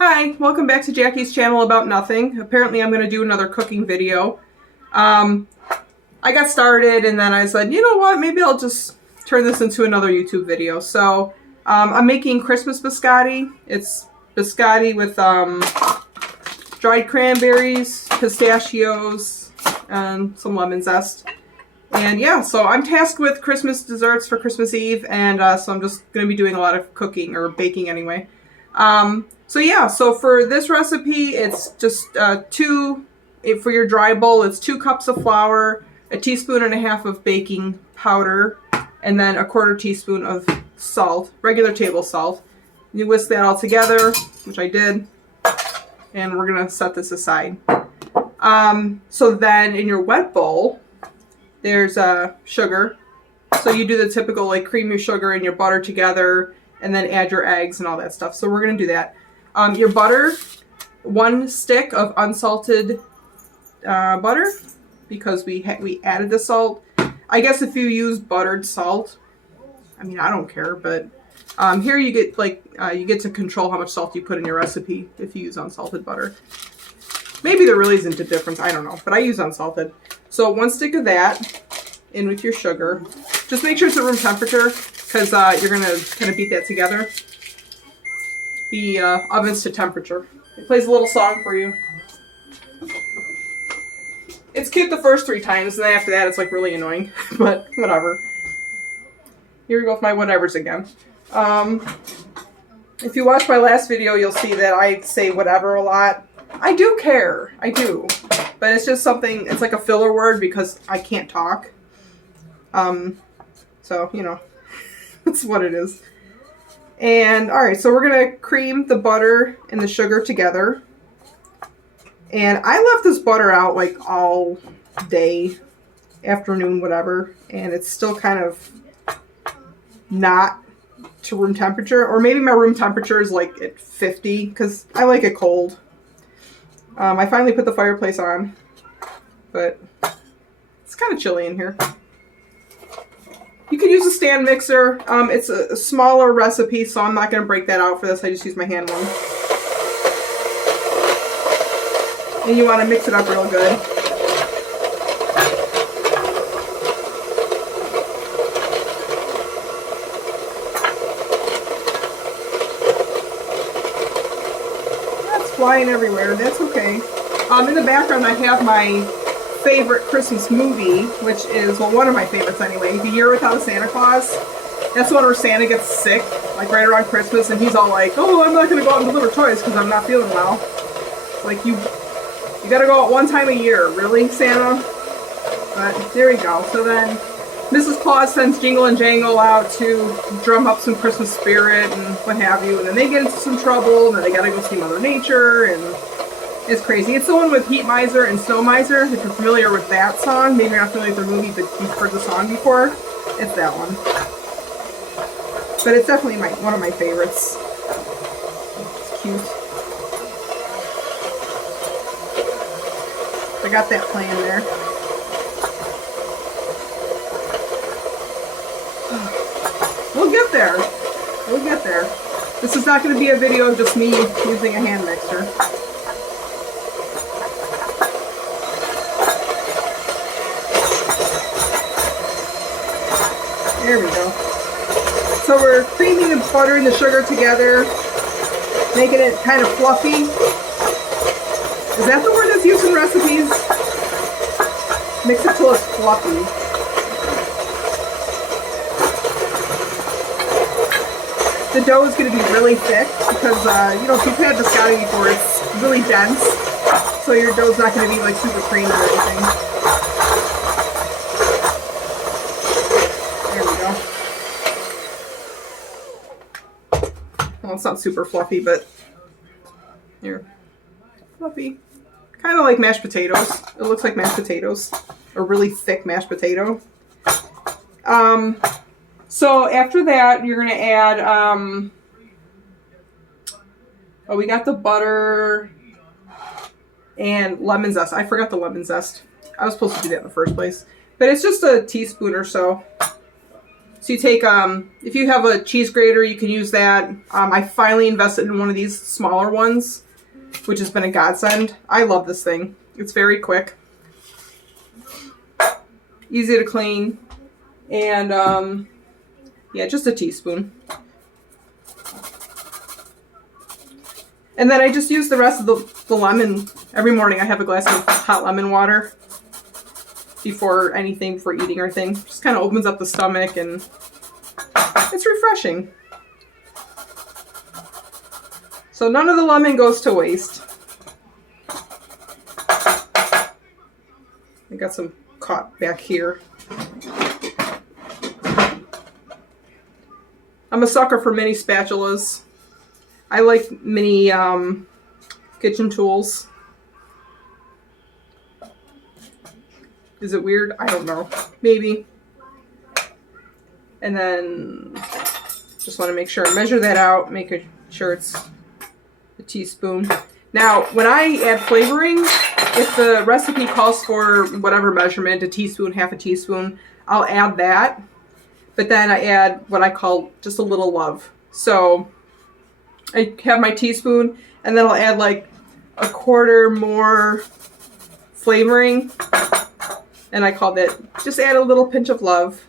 Hi, welcome back to Jackie's channel about nothing. Apparently I'm going to do another cooking video. I got started and then I said, you know what, maybe I'll just turn this into another YouTube video. So I'm making Christmas biscotti. It's biscotti with dried cranberries, pistachios, and some lemon zest. And yeah, so I'm tasked with Christmas desserts for Christmas Eve, and so I'm just going to be doing a lot of cooking, or baking anyway. So yeah, so for this recipe, it's just for your dry bowl, it's 2 cups of flour, a teaspoon and a half of baking powder, and then a 1/4 teaspoon of salt, regular table salt. You whisk that all together, which I did, and we're going to set this aside. So then in your wet bowl, there's sugar. So you do the typical, like, cream your sugar and your butter together, and then add your eggs and all that stuff. So we're going to do that. Your butter, 1 stick of unsalted butter, because we added the salt. I guess if you use buttered salt, I mean, I don't care, but here you get you get to control how much salt you put in your recipe if you use unsalted butter. Maybe there really isn't a difference, I don't know, but I use unsalted. So 1 stick of that in with your sugar. Just make sure it's at room temperature, because you're going to kind of beat that together. The oven's to temperature. It plays a little song for you. It's cute the first 3 times, and then after that it's like really annoying, but whatever. Here we go with my whatevers again. If you watch my last video, you'll see that I say whatever a lot. I do care. I do. But it's just something, it's like a filler word because I can't talk. So, you know, that's what it is. And, alright, so we're going to cream the butter and the sugar together. And I left this butter out, like, all day, afternoon, whatever. And it's still kind of not to room temperature. Or maybe my room temperature is, like, at 50, because I like it cold. I finally put the fireplace on, but it's kind of chilly in here. You could use a stand mixer. It's a smaller recipe, so I'm not going to break that out for this. I just use my hand one. And you want to mix it up real good. That's flying everywhere. That's okay. In the background, I have my favorite Christmas movie, which is, well, one of my favorites anyway, The Year Without a Santa Claus. That's the one where Santa gets sick, like right around Christmas, and he's all like, oh, I'm not going to go out and deliver toys because I'm not feeling well. Like, you got to go out 1 time a year. Really, Santa? But there we go. So then Mrs. Claus sends Jingle and Jangle out to drum up some Christmas spirit and what have you, and then they get into some trouble, and then they got to go see Mother Nature, and it's crazy. It's the one with Heat Miser and Snow Miser. If you're familiar with that song, maybe you're not familiar with the movie, but you've heard the song before. It's that one. But it's definitely one of my favorites. It's cute. I got that playing there. We'll get there. We'll get there. This is not going to be a video of just me using a hand mixer. There we go. So we're creaming the butter and the sugar together, making it kind of fluffy. Is that the word that's used in recipes? Mix it till it's fluffy. The dough is going to be really thick because, you know, if you've had biscotti before, it's really dense. So your dough's not going to be like super creamy or anything. Well, it's not super fluffy, but here, fluffy. Kind of like mashed potatoes. It looks like mashed potatoes. A really thick mashed potato. So after that, you're going to add, oh, we got the butter and lemon zest. I forgot the lemon zest. I was supposed to do that in the first place. But it's just a teaspoon or so. So you take, if you have a cheese grater, you can use that. I finally invested in one of these smaller ones, which has been a godsend. I love this thing. It's very quick, easy to clean, and yeah, just a teaspoon. And then I just use the rest of the lemon. Every morning I have a glass of hot lemon water before eating or anything. Just kind of opens up the stomach and it's refreshing. So none of the lemon goes to waste. I got some caught back here. I'm a sucker for mini spatulas. I like mini kitchen tools. Is it weird? I don't know. Maybe. And then just want to make sure I measure that out, make sure it's a teaspoon. Now, when I add flavoring, if the recipe calls for whatever measurement, a teaspoon, half a teaspoon, I'll add that. But then I add what I call just a little love. So I have my teaspoon, and then I'll add like a quarter more flavoring. And I call that, just add a little pinch of love.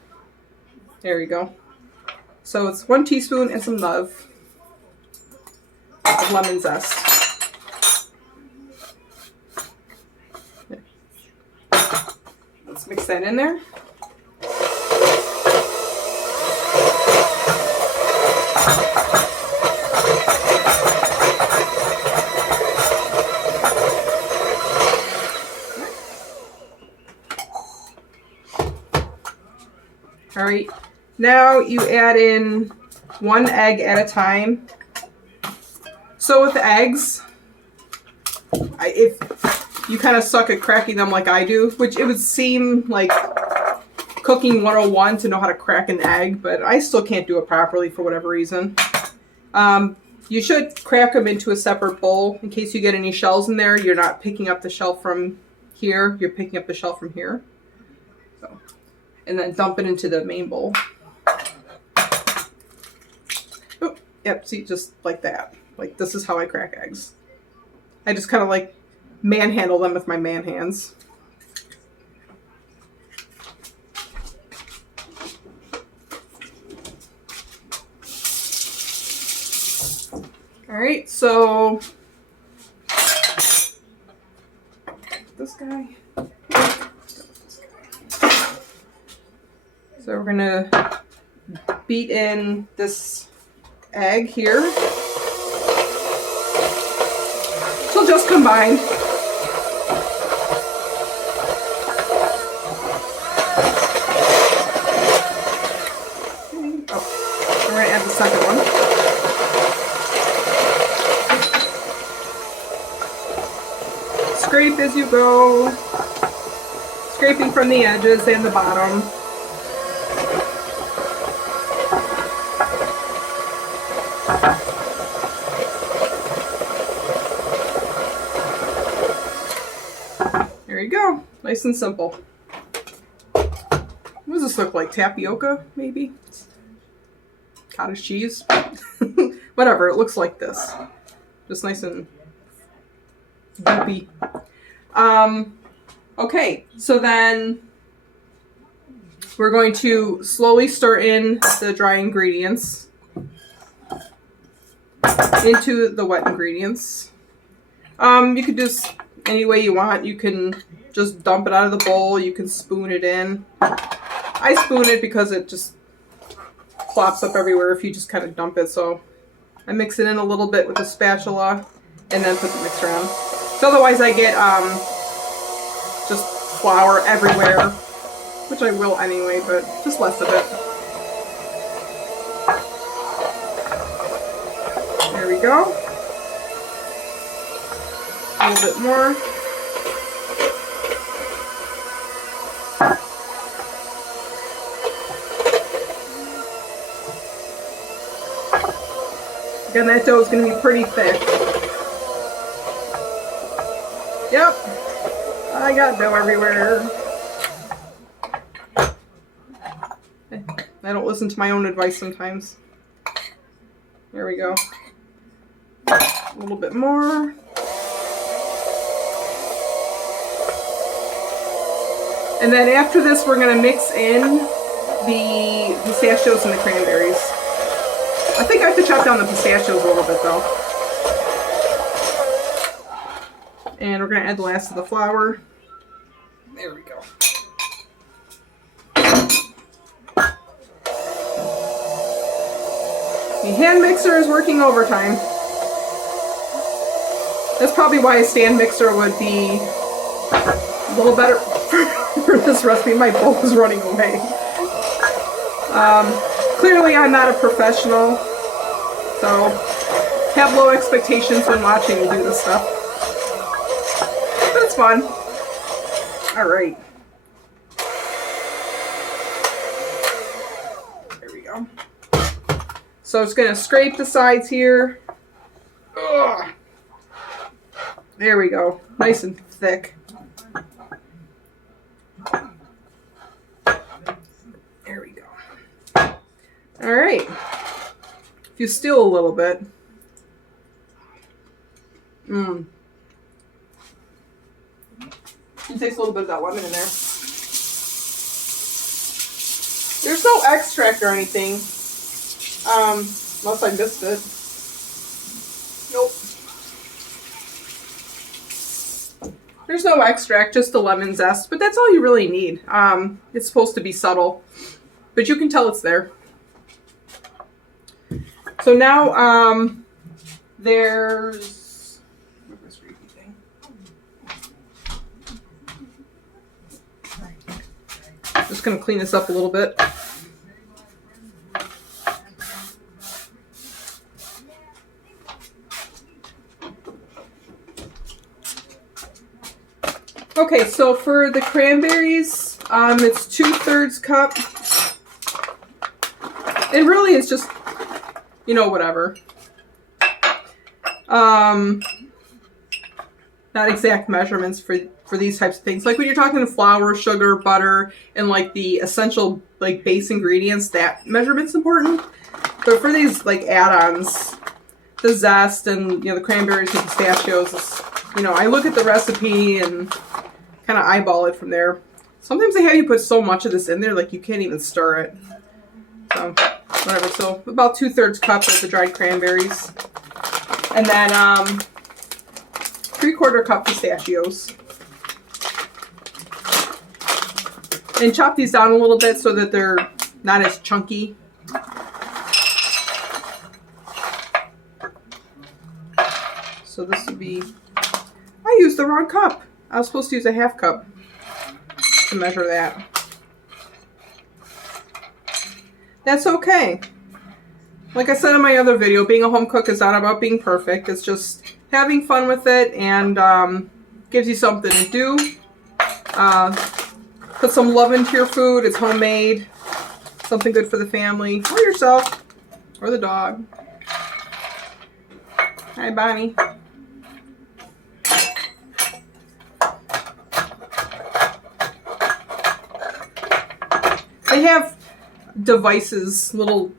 There you go. So it's 1 teaspoon and some love of lemon zest. Let's mix that in there. All right, now you add in 1 egg at a time. So with the eggs, if you kind of suck at cracking them like I do, which it would seem like cooking 101 to know how to crack an egg, but I still can't do it properly for whatever reason. You should crack them into a separate bowl in case you get any shells in there. You're not picking up the shell from here, you're picking up the shell from here. So. And then dump it into the main bowl. Oh, yep, see, just like that. Like, this is how I crack eggs. I just kind of like manhandle them with my man hands. All right, so this guy. So we're gonna beat in this egg here. So just combine. Oh, we're gonna add the second one. Scrape as you go. Scraping from the edges and the bottom. There you go. Nice and simple. What does this look like? Tapioca, maybe? Cottage cheese? Whatever, it looks like this. Just nice and goopy. Okay, so then we're going to slowly stir in the dry ingredients into the wet ingredients. You could just any way you want. You can just dump it out of the bowl. You can spoon it in. I spoon it because it just plops up everywhere if you just kind of dump it. So I mix it in a little bit with a spatula and then put the mixer on. So otherwise I get just flour everywhere, which I will anyway, but just less of it. There we go. A little bit more. Again, that dough is going to be pretty thick. Yep, I got dough everywhere. I don't listen to my own advice sometimes. There we go. A little bit more. And then after this, we're going to mix in the pistachios and the cranberries. I think I have to chop down the pistachios a little bit though. And we're going to add the last of the flour. There we go. The hand mixer is working overtime. That's probably why a stand mixer would be a little better for this recipe. My bowl is running away. Clearly I'm not a professional, so have low expectations when watching me do this stuff. But it's fun. Alright. There we go. So it's going to scrape the sides here. Ugh. There we go. Nice and thick. There we go. Alright. If you steal a little bit. You taste a little bit of that lemon in there. There's no extract or anything. Unless I missed it. Nope. There's no extract, just the lemon zest, but that's all you really need. It's supposed to be subtle, but you can tell it's there. So now, there's... where's my squeaky thing? Just going to clean this up a little bit. Okay, so for the cranberries, it's 2/3 cup. And really it's just, you know, whatever. Not exact measurements for these types of things. Like when you're talking flour, sugar, butter, and like the essential like base ingredients, that measurement's important. But for these like add-ons, the zest and, you know, the cranberries and pistachios, you know, I look at the recipe and kind of eyeball it from there. Sometimes they have you put so much of this in there, like you can't even stir it. So, whatever. So, about 2/3 cup of the dried cranberries. And then, 3/4 cup pistachios. And chop these down a little bit so that they're not as chunky. So this would be, I used the wrong cup. I was supposed to use a 1/2 cup to measure that. That's okay. Like I said in my other video, being a home cook is not about being perfect. It's just having fun with it and gives you something to do. Put some love into your food. It's homemade. Something good for the family or yourself or the dog. Hi, Bonnie. They have devices, little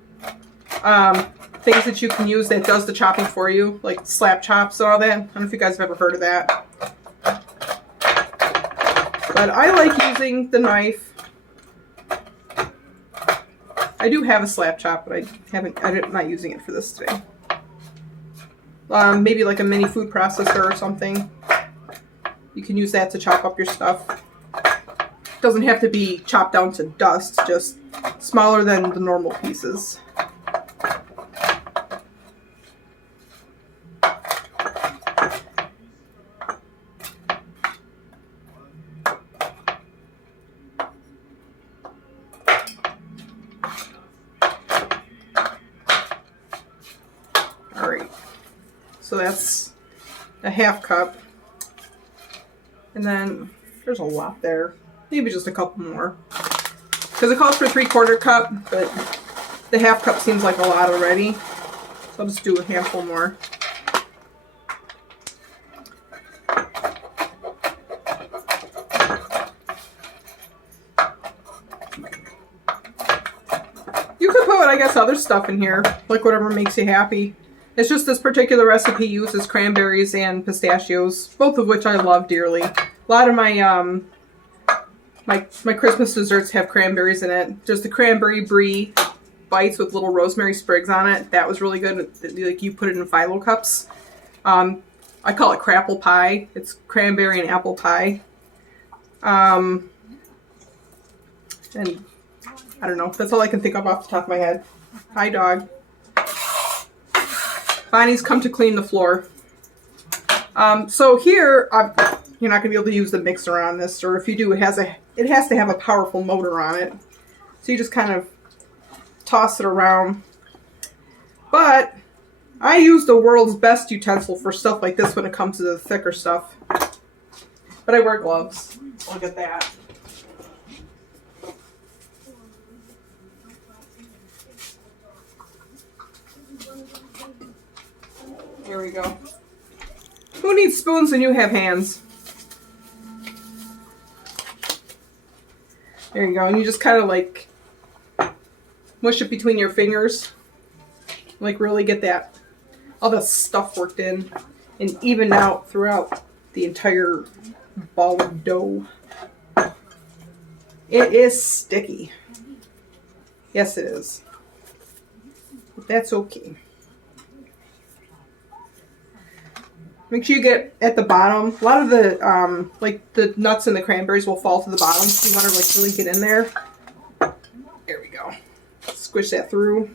things that you can use that does the chopping for you, like slap chops and all that. I don't know if you guys have ever heard of that. But I like using the knife. I do have a slap chop, but I'm not using it for this today. Maybe like a mini food processor or something. You can use that to chop up your stuff. Doesn't have to be chopped down to dust, just smaller than the normal pieces. Alright, so that's a 1/2 cup. And then there's a lot there. Maybe just a couple more. Because it calls for 3/4 cup, but the 1/2 cup seems like a lot already. So I'll just do a handful more. guess other stuff in here, like whatever makes you happy. It's just this particular recipe uses cranberries and pistachios, both of which I love dearly. A lot of my my Christmas desserts have cranberries in it. Just the cranberry brie bites with little rosemary sprigs on it. That was really good. Like you put it in phyllo cups. I call it crapple pie. It's cranberry and apple pie. And I don't know. That's all I can think of off the top of my head. Hi, dog. Bonnie's come to clean the floor. So here, you're not going to be able to use the mixer on this, or if you do, it has to have a powerful motor on it. So you just kind of toss it around. But I use the world's best utensil for stuff like this when it comes to the thicker stuff. But I wear gloves. Look at that. Here we go. Who needs spoons when you have hands? There you go. And you just kind of like mush it between your fingers. Like really get that, all the stuff worked in and even out throughout the entire ball of dough. It is sticky. Yes, it is. But that's okay. Make sure you get at the bottom. A lot of the like the nuts and the cranberries will fall to the bottom. So you want to like really get in there. There we go. Squish that through.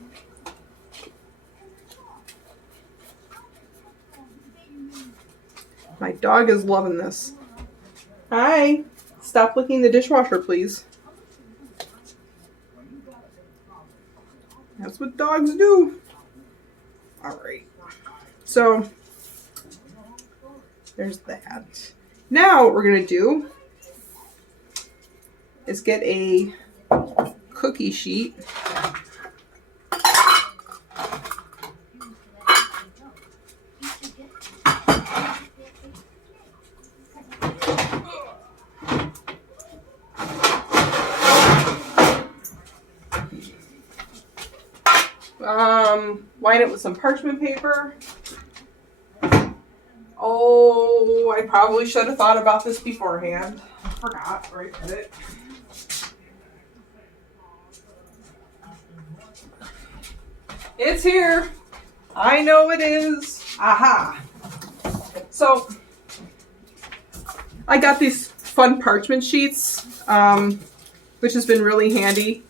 My dog is loving this. Hi. Stop licking the dishwasher, please. That's what dogs do. All right. So there's that. Now what we're going to do is get a cookie sheet. Line it with some parchment paper. Oh, I probably should have thought about this beforehand. I forgot where I put it. It's here. I know it is. Aha. So, I got these fun parchment sheets, which has been really handy.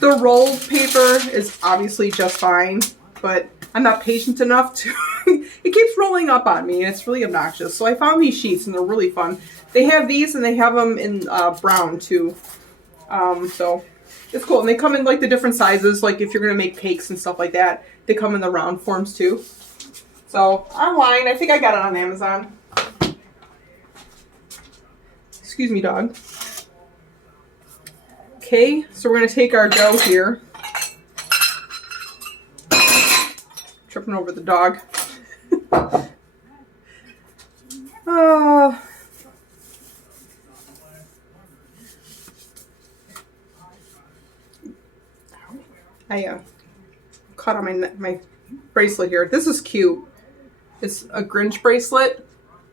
The rolled paper is obviously just fine, but I'm not patient enough to... It keeps rolling up on me, and it's really obnoxious. So I found these sheets, and they're really fun. They have these, and they have them in brown, too. So it's cool. And they come in, like, the different sizes. Like, if you're going to make cakes and stuff like that, they come in the round forms, too. So, online. I think I got it on Amazon. Excuse me, dog. Okay, so we're going to take our dough here. Tripping over the dog. I caught on my bracelet here. This is cute. It's a Grinch bracelet.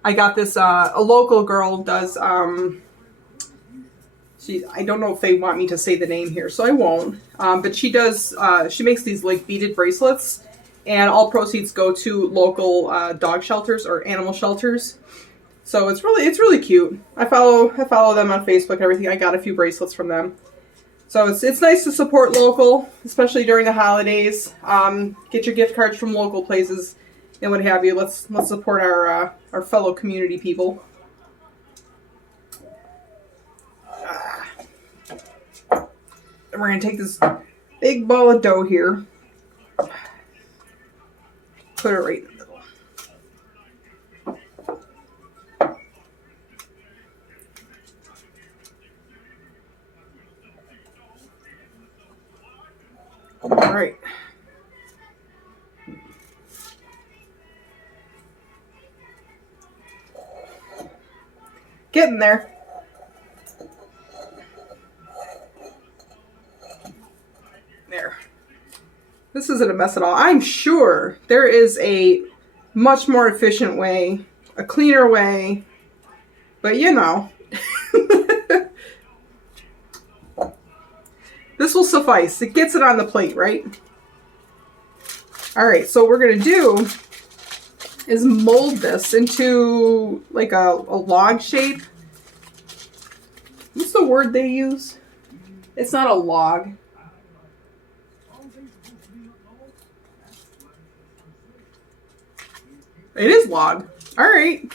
I got this, a local girl does, I don't know if they want me to say the name here, so I won't. But she does, she makes these like beaded bracelets, and all proceeds go to local dog shelters or animal shelters. So it's really cute. I follow them on Facebook and everything. I got a few bracelets from them. So it's nice to support local, especially during the holidays. Get your gift cards from local places and what have you. Let's support our fellow community people. And we're going to take this big ball of dough here. Put it right in the middle. All right. Getting there. There. this isn't a mess at all. I'm sure there is a much more efficient way, a cleaner way, but you know. This will suffice. It gets it on the plate, right? All right, so what we're going to do is mold this into like a log shape. What's the word they use? It's not a log. It is log. All right.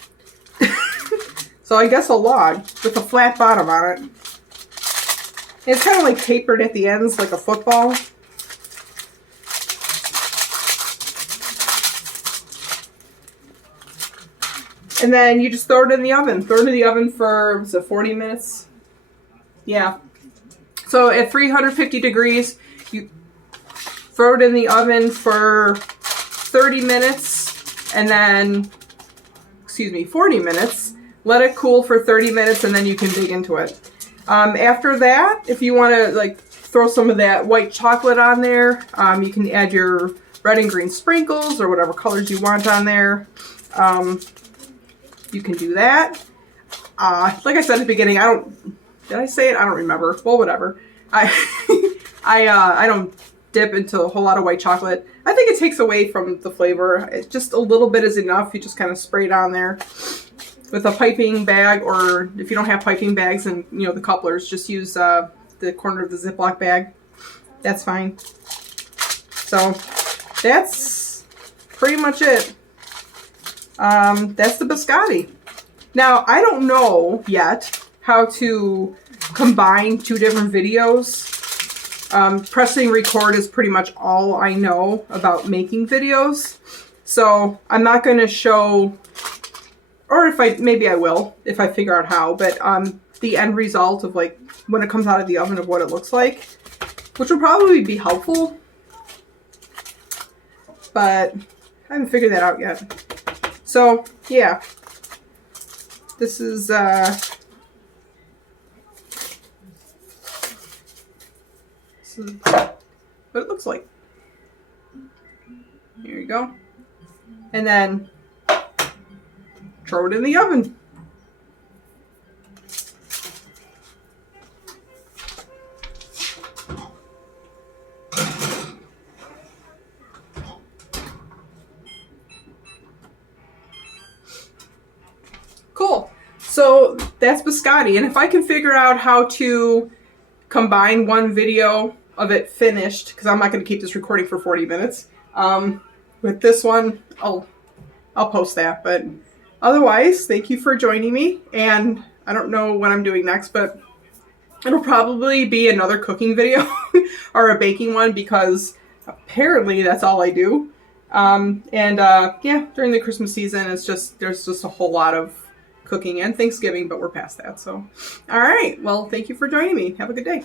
So I guess a log with a flat bottom on it. It's kind of like tapered at the ends like a football. And then you just throw it in the oven. Throw it in the oven for, was it 40 minutes? Yeah. So at 350 degrees, you throw it in the oven for 30 minutes and then, 40 minutes. Let it cool for 30 minutes and then you can dig into it. After that, if you want to like throw some of that white chocolate on there, you can add your red and green sprinkles or whatever colors you want on there. You can do that. Like I said at the beginning, did I say it? I don't remember. Well, whatever. I don't dip into a whole lot of white chocolate. I think it takes away from the flavor. Just a little bit is enough. You just kind of spray it on there with a piping bag, or if you don't have piping bags and the couplers, just use the corner of the Ziploc bag. That's fine. So that's pretty much it. That's the biscotti. Now, I don't know yet how to combine two different videos. Pressing record is pretty much all I know about making videos. So I'm not going to show, or maybe I will if I figure out how, but the end result of like when it comes out of the oven of what it looks like, which will probably be helpful. But I haven't figured that out yet. So, yeah, this is what it looks like. Here you go. And then throw it in the oven. Cool. So that's biscotti. And if I can figure out how to combine one video of it finished, because I'm not going to keep this recording for 40 minutes, with this one, I'll post that. But otherwise, thank you for joining me. And I don't know what I'm doing next, but it'll probably be another cooking video or a baking one, because apparently that's all I do. Yeah, during the Christmas season, there's just a whole lot of cooking and Thanksgiving, but we're past that. So, all right. Well, thank you for joining me. Have a good day.